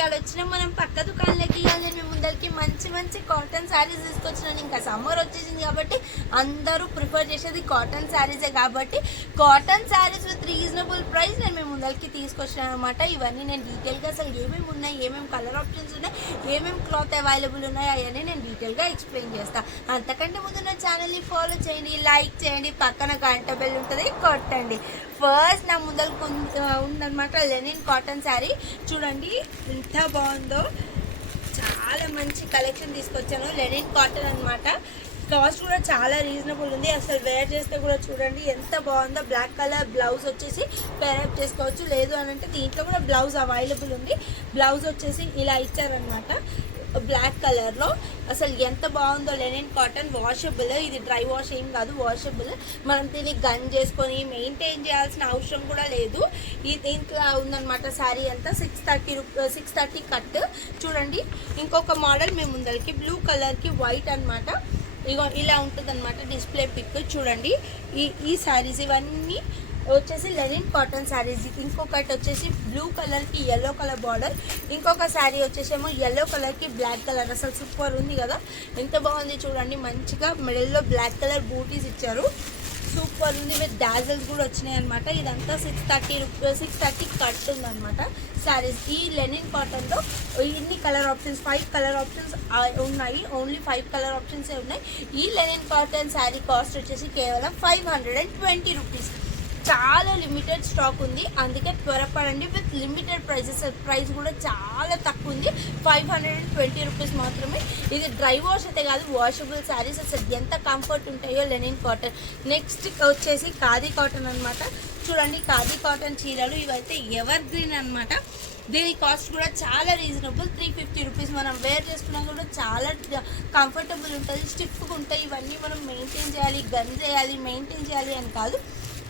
ఇవాళ వచ్చిన మనం పక్క దుకాణాలకి ఇవాళ మేము ముందరికి మంచి మంచి కాటన్ శారీస్ తీసుకొచ్చినాను. ఇంకా సమ్మర్ వచ్చేసింది కాబట్టి అందరూ ప్రిఫర్ చేసేది కాటన్ శారీసే కాబట్టి cotton saris with reasonable price నేను మేము ముందరికి తీసుకొచ్చినాను అనమాట. ఇవన్నీ నేను డీటెయిల్గా అసలు ఏమేమి ఉన్నాయి, ఏమేమి కలర్ ఆప్షన్స్ ఉన్నాయి, ఏమేమి క్లాత్ అవైలబుల్ ఉన్నాయి అవన్నీ నేను డీటెయిల్గా ఎక్స్ప్లెయిన్ చేస్తాను. అంతకంటే ముందు నా ఛానల్ని ఫాలో చేయండి, లైక్ చేయండి, పక్కన గంట బెల్ ఉంటుంది కొట్టండి. ఫస్ట్ నా ముందరకు ఉందన్నమాట లెనిన్ కాటన్ శారీ. చూడండి ఎంత బాగుందో, చాలా మంచి కలెక్షన్ తీసుకొచ్చాను. లెనిన్ కాటన్ అనమాట. కాస్ట్ కూడా చాలా రీజనబుల్ ఉంది. అసలు వేర్ చేస్తే కూడా చూడండి ఎంత బాగుందో. బ్లాక్ కలర్ బ్లౌజ్ వచ్చేసి పేరప్ చేసుకోవచ్చు, లేదు అని అంటే దీంట్లో కూడా బ్లౌజ్ అవైలబుల్ ఉంది. బ్లౌజ్ వచ్చేసి ఇలా ఇచ్చారనమాట బ్లాక్ కలర్లో. అసలు ఎంత బాగుందో లెనిన్ కాటన్. వాషబుల్, ఇది డ్రై వాష్ ఏం కాదు, వాషబుల్. మనం దీన్ని గన్ చేసుకొని మెయింటైన్ చేయాల్సిన అవసరం కూడా లేదు. ఇంట్లో ఉందన్నమాట శారీ అంతా 630 కట్. చూడండి ఇంకొక మోడల్ మేము ముందరికి బ్లూ కలర్కి వైట్ అనమాట. ఇగో ఇలా ఉంటుంది అనమాట డిస్ప్లే పిక్. చూడండి ఈ శారీస్ ఇవన్నీ వచ్చేసి లెనిన్ కాటన్ శారీస్. ఇంకొకటి వచ్చేసి బ్లూ కలర్కి ఎల్లో కలర్ బార్డర్, ఇంకొక శారీ వచ్చేసేమో ఎల్లో కలర్కి బ్లాక్ కలర్. అసలు సూపర్ ఉంది కదా, ఎంత బాగుంది చూడండి. మంచిగా మిడిల్లో బ్లాక్ కలర్ బూటీస్ ఇచ్చారు, సూపర్ ఉంది. విత్ డాజల్స్ కూడా వచ్చినాయి అనమాట. ఇదంతా 630 కట్ ఉందన్నమాట శారీస్. ఈ లెనిన్ కాటన్లో ఇన్ని కలర్ ఆప్షన్స్ 5 కలర్ ఆప్షన్స్ ఉన్నాయి. ఓన్లీ 5 కలర్ ఆప్షన్సే ఉన్నాయి. ఈ లెనిన్ కాటన్ శారీ కాస్ట్ వచ్చేసి కేవలం 520 రూపీస్. చాలా లిమిటెడ్ స్టాక్ ఉంది, అందుకే త్వరపడండి. With limited prices. ప్రైస్ కూడా చాలా తక్కువ ఉంది, 520 రూపీస్ మాత్రమే. ఇది డ్రై వాష్ అయితే కాదు, వాషబుల్ శారీస్. అసలు ఎంత కంఫర్ట్ ఉంటాయో లెనిన్ కాటన్. నెక్స్ట్ వచ్చేసి ఖాదీ కాటన్ అనమాట. చూడండి ఖాదీ కాటన్ చీరలు ఇవైతే ఎవర్ గ్రీన్ అనమాట. దీని కాస్ట్ కూడా చాలా రీజనబుల్, 350 రూపీస్. మనం వేర్ చేసుకున్నా కూడా చాలా కంఫర్టబుల్ ఉంటుంది, స్టిఫ్గా ఉంటాయి. ఇవన్నీ మనం మెయింటైన్ చేయాలి, గన్ చేయాలి, మెయింటైన్ చేయాలి అని కాదు.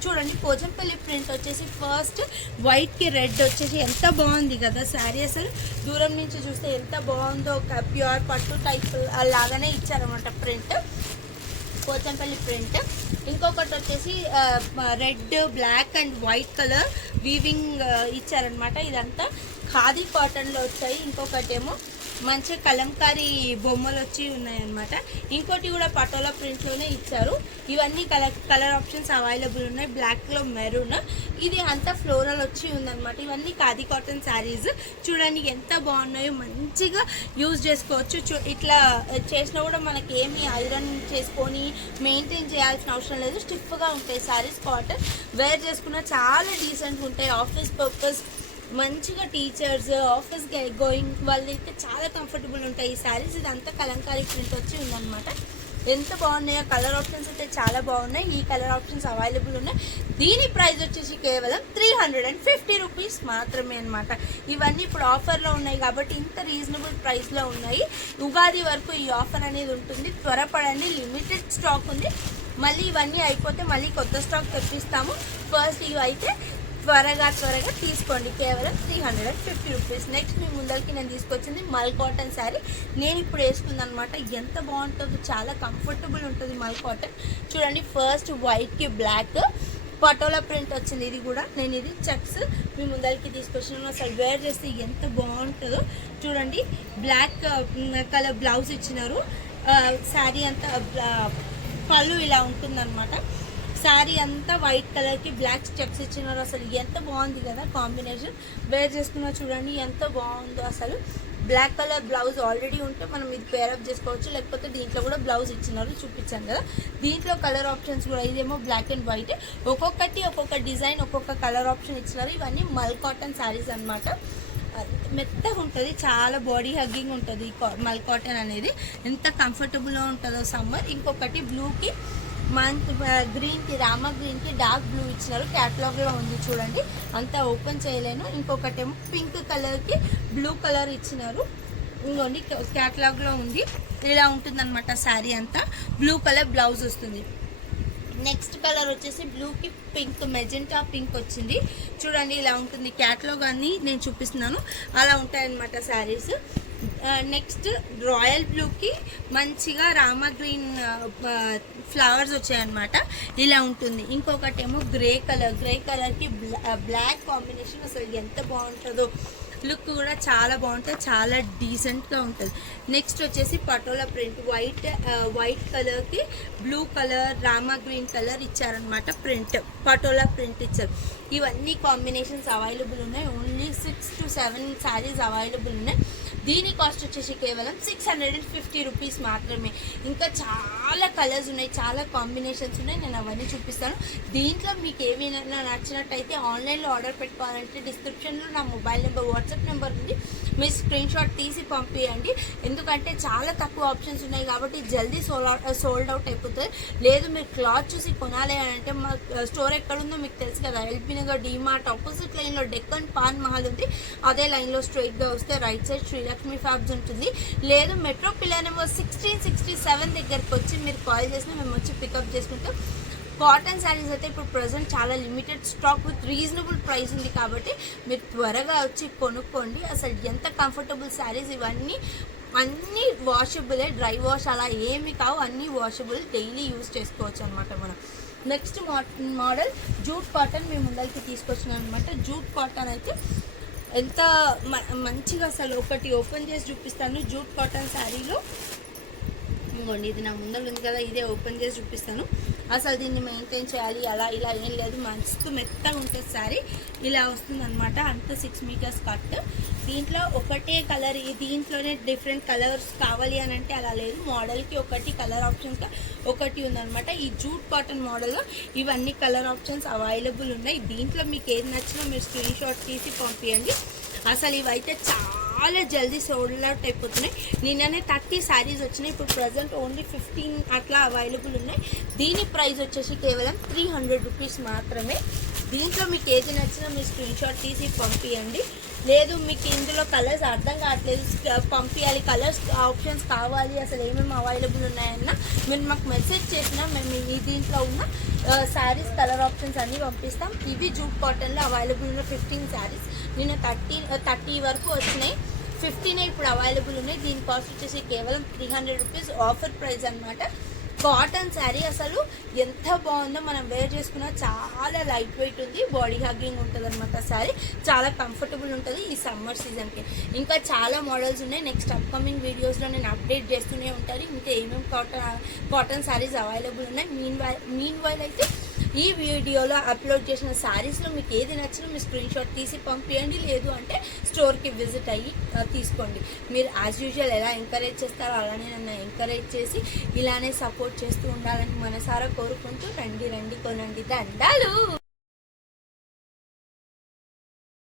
చూడండి పోచంపల్లి ప్రింట్ వచ్చేసి ఫస్ట్ వైట్కి రెడ్ వచ్చేసి ఎంత బాగుంది కదా శారీ. అసలు దూరం నుంచి చూస్తే ఎంత బాగుందో, ప్యూర్ పట్టు టైప్ లాగానే ఇచ్చారన్నమాట ప్రింట్, పోచంపల్లి ప్రింట్. ఇంకొకటి వచ్చేసి red, black and white colour weaving ఇచ్చారనమాట. ఇదంతా ఖాదీ కాటన్లో వచ్చాయి. ఇంకొకటి ఏమో మంచి కలంకారీ బొమ్మలు వచ్చి ఉన్నాయన్నమాట. ఇంకోటి కూడా పటోలా ప్రింట్లోనే ఇచ్చారు. ఇవన్నీ కలర్ ఆప్షన్స్ అవైలబుల్ ఉన్నాయి. బ్లాక్లో మెరూన్, ఇది అంతా ఫ్లోరల్ వచ్చి ఉందన్నమాట. ఇవన్నీ ఖాదీ కాటన్ శారీస్. చూడండి ఎంత బాగున్నాయో, మంచిగా యూజ్ చేసుకోవచ్చు. ఇట్లా చేసినా కూడా మనకి ఏమి ఐరన్ చేసుకొని మెయింటైన్ చేయాల్సిన అవసరం లేదు. స్టిఫ్గా ఉంటాయి శారీస్. కాటన్ వేర్ చేసుకున్న చాలా డీసెంట్గా ఉంటాయి. ఆఫీస్ పర్పస్ మంచిగా టీచర్స్ ఆఫీస్ గోయింగ్ వాళ్ళైతే చాలా కంఫర్టబుల్ ఉంటాయి ఈ శారీస్. ఇదంతా కలంకారీ ప్రింట్ వచ్చి ఉందన్నమాట. ఎంత బాగున్నాయో. కలర్ ఆప్షన్స్ అయితే చాలా బాగున్నాయి. ఈ కలర్ ఆప్షన్స్ అవైలబుల్ ఉన్నాయి. దీని ప్రైస్ వచ్చేసి కేవలం 350 రూపీస్ మాత్రమే అనమాట. ఇవన్నీ ఇప్పుడు ఆఫర్లో ఉన్నాయి కాబట్టి ఇంత రీజనబుల్ ప్రైస్లో ఉన్నాయి. ఉగాది వరకు ఈ ఆఫర్ అనేది ఉంటుంది, త్వరపడండి. లిమిటెడ్ స్టాక్ ఉంది. మళ్ళీ ఇవన్నీ అయిపోతే మళ్ళీ కొత్త స్టాక్ తెప్పిస్తాము. ఫస్ట్ ఇవి అయితే త్వరగా తీసుకోండి, కేవలం 350 రూపీస్. నెక్స్ట్ మీ ముందరికి నేను తీసుకొచ్చింది మల్ కాటన్ శారీ. నేను ఇప్పుడు వేసుకుంది అనమాట. ఎంత బాగుంటుందో, చాలా కంఫర్టబుల్ ఉంటుంది మల్ కాటన్. చూడండి ఫస్ట్ వైట్కి బ్లాక్ పటోలా ప్రింట్ వచ్చింది. ఇది కూడా నేను ఇది చెక్స్ మీ ముందరికి తీసుకొచ్చినాను. అసలు వేర్ చేస్తే ఎంత బాగుంటుందో చూడండి. బ్లాక్ కలర్ బ్లౌజ్ ఇచ్చినారు. శారీ అంతా పళ్ళు ఇలా ఉంటుందన్నమాట. శారీ అంతా వైట్ కలర్కి బ్లాక్ చెక్స్ ఇచ్చినారు. అసలు ఎంత బాగుంది కదా కాంబినేషన్. వేర్ చేసుకున్నా చూడండి ఎంత బాగుందో. అసలు బ్లాక్ కలర్ బ్లౌజ్ ఆల్రెడీ ఉంటే మనం ఇది పేరప్ చేసుకోవచ్చు, లేకపోతే దీంట్లో కూడా బ్లౌజ్ ఇచ్చినారు, చూపించాను కదా. దీంట్లో కలర్ ఆప్షన్స్ కూడా, ఇదేమో బ్లాక్ అండ్ వైట్, ఒక్కొక్కటి ఒక్కొక్క డిజైన్, ఒక్కొక్క కలర్ ఆప్షన్ ఇచ్చినారు. ఇవన్నీ మల్ కాటన్ శారీస్ అనమాట. మెత్తగా ఉంటుంది, చాలా బాడీ హగ్గింగ్ ఉంటుంది మల్ కాటన్ అనేది. ఎంత కంఫర్టబుల్గా ఉంటుందో సమ్మర్. ఇంకొకటి బ్లూకి గ్రీన్కి, రామా గ్రీన్కి డార్క్ బ్లూ ఇచ్చినారు. క్యాటలాగ్లో ఉంది చూడండి, అంతా ఓపెన్ చేయలేను. ఇంకొకటి ఏమో పింక్ కలర్కి బ్లూ కలర్ ఇచ్చినారు. ఇంకోండి క్యాటలాగ్లో ఉంది. ఇలా ఉంటుందన్నమాట శారీ అంతా. బ్లూ కలర్ బ్లౌజ్ వస్తుంది. నెక్స్ట్ కలర్ వచ్చేసి బ్లూకి పింక్, మెజెంటా పింక్ వచ్చింది. చూడండి ఇలా ఉంటుంది. క్యాటలాగ్ అన్ని నేను చూపిస్తున్నాను, అలా ఉంటాయన్నమాట శారీస్. నెక్స్ట్ రాయల్ బ్లూకి మంచిగా రామా గ్రీన్ ఫ్లవర్స్ వచ్చాయన్నమాట. ఇలా ఉంటుంది. ఇంకొకటి ఏమో గ్రే కలర్కి బ్లాక్ కాంబినేషన్ అసలు ఎంత బాగుంటుందో. లుక్ కూడా చాలా బాగుంటుంది, చాలా డీసెంట్గా ఉంటుంది. నెక్స్ట్ వచ్చేసి పటోలా ప్రింట్, వైట్ కలర్కి blue colour Rama green colour ఇచ్చారనమాట. ప్రింట్ పటోలా ప్రింట్ ఇచ్చారు. ఇవన్నీ కాంబినేషన్స్ అవైలబుల్ ఉన్నాయి. ఓన్లీ 6 to 7 శారీస్ అవైలబుల్ ఉన్నాయి. దీని కాస్ట్ వచ్చేసి కేవలం 650 రూపీస్ మాత్రమే. ఇంకా చాలా కలర్స్ ఉన్నాయి, చాలా కాంబినేషన్స్ ఉన్నాయి. నేను అవన్నీ చూపిస్తాను. దీంట్లో మీకు ఏమైనా నచ్చినట్టయితే ఆన్లైన్లో ఆర్డర్ పెట్టుకోవాలంటే డిస్క్రిప్షన్లో నా మొబైల్ నెంబర్, వాట్సాప్ నెంబర్ ఉంది. మీరు స్క్రీన్ షాట్ తీసి పంపించండి. ఎందుకంటే చాలా తక్కువ ఆప్షన్స్ ఉన్నాయి కాబట్టి జల్దీ సోల్డ్ అవుట్ అయిపోతుంది. లేదు మీరు క్లాత్ చూసి కొనాలి అని అంటే మా స్టోర్ ఎక్కడుందో మీకు తెలుసు కదా, ఎల్బీ నగర్ డీమార్ట్ ఆపోజిట్ లైన్లో డెక్కన్ పాన్ మహల్ ఉంది. అదే లైన్లో స్ట్రైట్గా వస్తే రైట్ సైడ్ శ్రీలక్ష్మి ఫ్యాబ్స్ ఉంటుంది. లేదు మెట్రో పిల్లర్ నెంబర్ 1667 దగ్గరికి వచ్చి మీరు కాల్ చేసినా మేము వచ్చి పికప్ చేసుకుంటాం. కాటన్ శారీస్ అయితే ఇప్పుడు ప్రజెంట్ చాలా limited stock with reasonable price ఉంది కాబట్టి మీరు త్వరగా వచ్చి కొనుక్కోండి. అసలు ఎంత కంఫర్టబుల్ శారీస్ ఇవన్నీ, అన్నీ వాషబులే, డ్రై వాష్ అలా ఏమి కావు, అన్నీ వాషబుల్, డైలీ యూజ్ చేసుకోవచ్చు అనమాట మనం. నెక్స్ట్ మోడల్ జూట్ కాటన్ మీ ముందరికి తీసుకొచ్చినాం అనమాట. జూట్ కాటన్ అయితే ఎంత మంచిగా, అసలు ఒకటి ఓపెన్ చేసి చూపిస్తాను. జూట్ కాటన్ శారీలో ఇంకోండి, ఇది నా ముందర ఉంది కదా, ఇదే ఓపెన్ చేసి చూపిస్తాను. అసలు దీన్ని మెయింటైన్ చేయాలి అలా ఇలా ఏం లేదు, మస్తు మెత్తగా ఉంటుంది శారీ. ఇలా వస్తుంది అనమాట. అంత 6 మీటర్స్ కట్. దీంట్లో ఒకటే కలర్, దీంట్లోనే డిఫరెంట్ కలర్స్ కావాలి అని అంటే అలా లేదు. మోడల్కి ఒకటి కలర్ ఆప్షన్స్ ఒకటి ఉందనమాట. ఈ జూట్ కాటన్ మోడల్లో ఇవన్నీ కలర్ ఆప్షన్స్ అవైలబుల్ ఉన్నాయి. దీంట్లో మీకు ఏది నచ్చినా మీరు స్క్రీన్ షాట్ తీసి పంపించండి. అసలు ఇవైతే చాలా జల్దీ సోల్డ్ అవుట్ అయిపోతున్నాయి. నిన్ననే 30 శారీస్ వచ్చినాయి. ఇప్పుడు ప్రజెంట్ ఓన్లీ 15 అట్లా అవైలబుల్ ఉన్నాయి. దీని ప్రైస్ వచ్చేసి కేవలం 300 రూపీస్ మాత్రమే. దీంట్లో మీకు ఏది నచ్చినా మీ స్క్రీన్ షాట్ తీసి పంపించండి. లేదు మీకు ఇందులో కలర్స్ అర్థం కావట్లేదు, పంపించాలి, కలర్స్ ఆప్షన్స్ కావాలి, అసలు ఏమేమి అవైలబుల్ ఉన్నాయన్నా మీరు మాకు మెసేజ్ చేసినా మేము ఈ దీంట్లో ఉన్న శారీస్ కలర్ ఆప్షన్స్ అన్నీ పంపిస్తాం. ఇవి జూట్ కాటన్లో అవైలబుల్ ఉన్న 15 శారీస్. నిన్న 30 వరకు వచ్చినాయి. 15 ఇప్పుడు అవైలబుల్ ఉన్నాయి. దీని కాస్ట్ వచ్చేసి కేవలం 300 రూపీస్ ఆఫర్ ప్రైస్ అనమాట. కాటన్ శారీ అసలు ఎంత బాగుందో, మనం వేర్ చేసుకున్నా చాలా లైట్ వెయిట్ ఉంది, బాడీ హగ్గింగ్ ఉంటుంది అనమాట. శారీ చాలా కంఫర్టబుల్ ఉంటుంది ఈ సమ్మర్ సీజన్కి. ఇంకా చాలా మోడల్స్ ఉన్నాయి. నెక్స్ట్ అప్కమింగ్ వీడియోస్లో నేను అప్డేట్ చేస్తూనే ఉంటాను. ఇంకా ఏమేమి కాటన్ శారీస్ అవైలబుల్ ఉన్నాయి. మీన్ వైల్ అయితే ఈ వీడియోలో అప్లోడ్ చేసిన శారీస్లో మీకు ఏది నచ్చినా మీ స్క్రీన్ షాట్ తీసి పంపించండి. లేదు అంటే స్టోర్కి విజిట్ అయ్యి తీసుకోండి. మీరు యాజ్ యూజువల్ ఎలా ఎంకరేజ్ చేస్తారో అలానే నన్ను ఎంకరేజ్ చేసి ఇలానే సపోర్ట్ చేస్తూ ఉండాలని మనసారా కోరుకుంటూ రండి కొనండి. దండాలు.